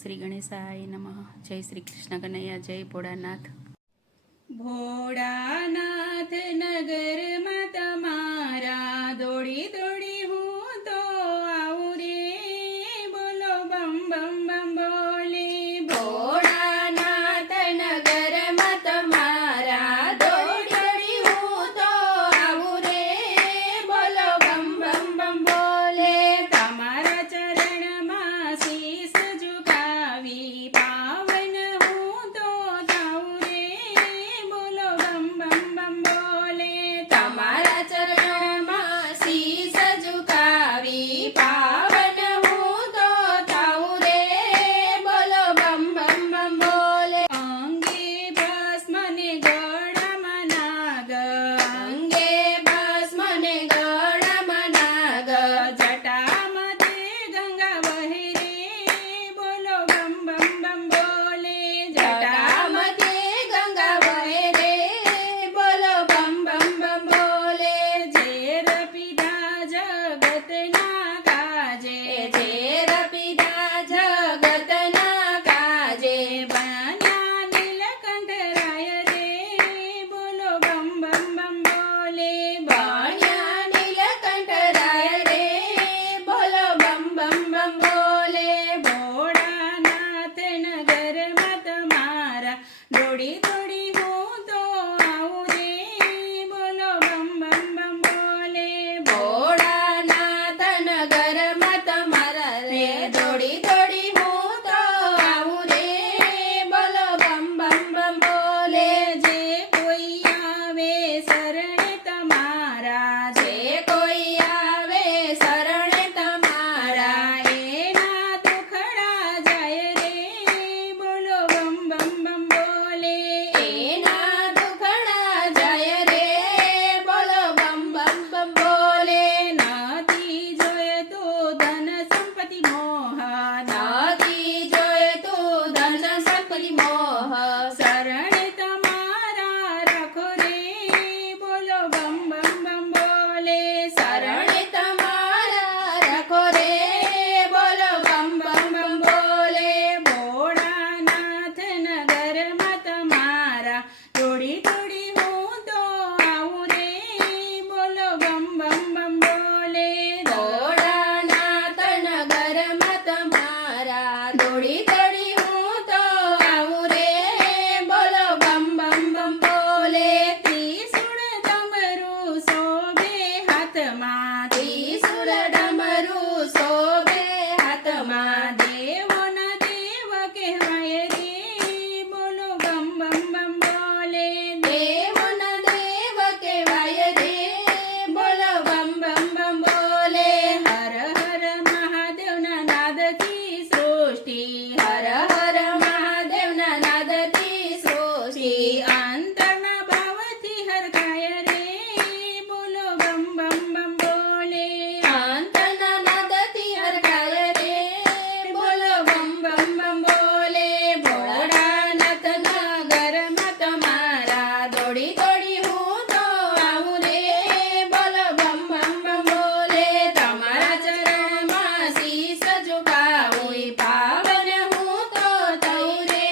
શ્રી ગણેશાય નમઃ. જય શ્રી કૃષ્ણ કનૈયા, જય ભોળાનાથ. ભોળાનાથ નગરમાં તમારા દોડી દોડી હું તો આવું રે, બોલો બમ બમ બમ બોલે. ભોળાનાથ નગરમાં તમારા દોડી દોડી હું તો આવું રે, બોલો બમ બમ બમ બોલે. તમારા ચરણમાં શીશ ઝુકાવી પાવન હું તો થાઉં રે, બોલો બમ બમ બમ બોલે. તમારા ચરણમાં શીશ ઝુકાવી પાવન હું તો થાઉં રે, બોલો બમ બમ બમ બોલે. અંગે ભસ્મ ને ગળામાં નાગ, અંગે ભસ્મ ને ગળામાં નાગ, જટામાં તે ગંગા વહે રે, બોલો બમ બમ બમ બોલે. જટામાં તે ગંગા વહે રે, બોલો બમ બમ બમ બોલે. ઝેર પીધા જગતના કાજે, ઝેર પીધા જગતના કાજે, બન્યા નીલકંઠરાય રે, બોલો બમ બમ બમ બોલે. બન્યા નીલકંઠરાય રે, બોલો બમ બમ બમ બોલે. ભોળાનાથ નગરમાં તમારા દોડી દોડી હું તો આવું રે, બોલો બમ બમ બમ બોલે. ભોળાનાથ નગરમાં તમારા રે દોડી દોડી હું તો આવું રે, બોલો બમ બમ બમ બોલે. જે કોઈ આવે શરણે તમારા, જે કોઈ આવે શરણે તમારા, એના દુખડા જાય રે, બોલો બમ બમ બમ બોલે. એના દુખડા જાય રે, બોલો બમ બમ બમ બોલે. નથી જોઈતું ધન સંપત્તિ મોહ, નથી જોઈતું ધન સંપત્તિ મોહ, શરણે તમારા રાખો રે, બોલો બમ બમ બમ બોલે. શરણે તમારા રાખો રે, બોલો બમ બમ બમ બોલે. ભોળાનાથ નગરમાં તમારા દોડી દોડી હું તો આવું રે, બોલો બમ બમ બમ બોલે. ભોળાનાથ નગરમાં તમારા દોડી દોડી હું તો આવું રે, બોલો બમ બમ બમ બોલે. ત્રિશૂળ ડમરું શોભે હાથમાં, ત્રિશૂળ ડમરું શોભે હાથમાં, દેવોના દેવ કહેવાય રે, બોલો બમ બમ બમ બોલે. દેવોના દેવ કહેવાય રે, બોલો બમ બમ બમ બોલે. હર હર મહાદેવના નાદથી સૃષ્ટિ, હર હર મહાદેવના નાદથી સૃષ્ટિ, અંતરના ભાવથી હરખાય રે, બોલો બમ બમ બમ બોલે. અંતરના નાદથી હરખાય રે, બોલો બમ બમ બમ બોલે. ભોળાનાથ નગરમાં તમારા દોડી દોડી હું તો આવું રે, બોલો બમ બમ બમ બોલે. તમારા ચરણમાં શીશ ઝુકાવું પાવન હું તો થાઉં રે,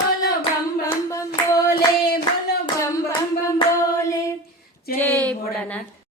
બોલો બમ બમ બમ બોલે, બોલો બમ બમ બમ બોલે. જય ભોળાનાથ.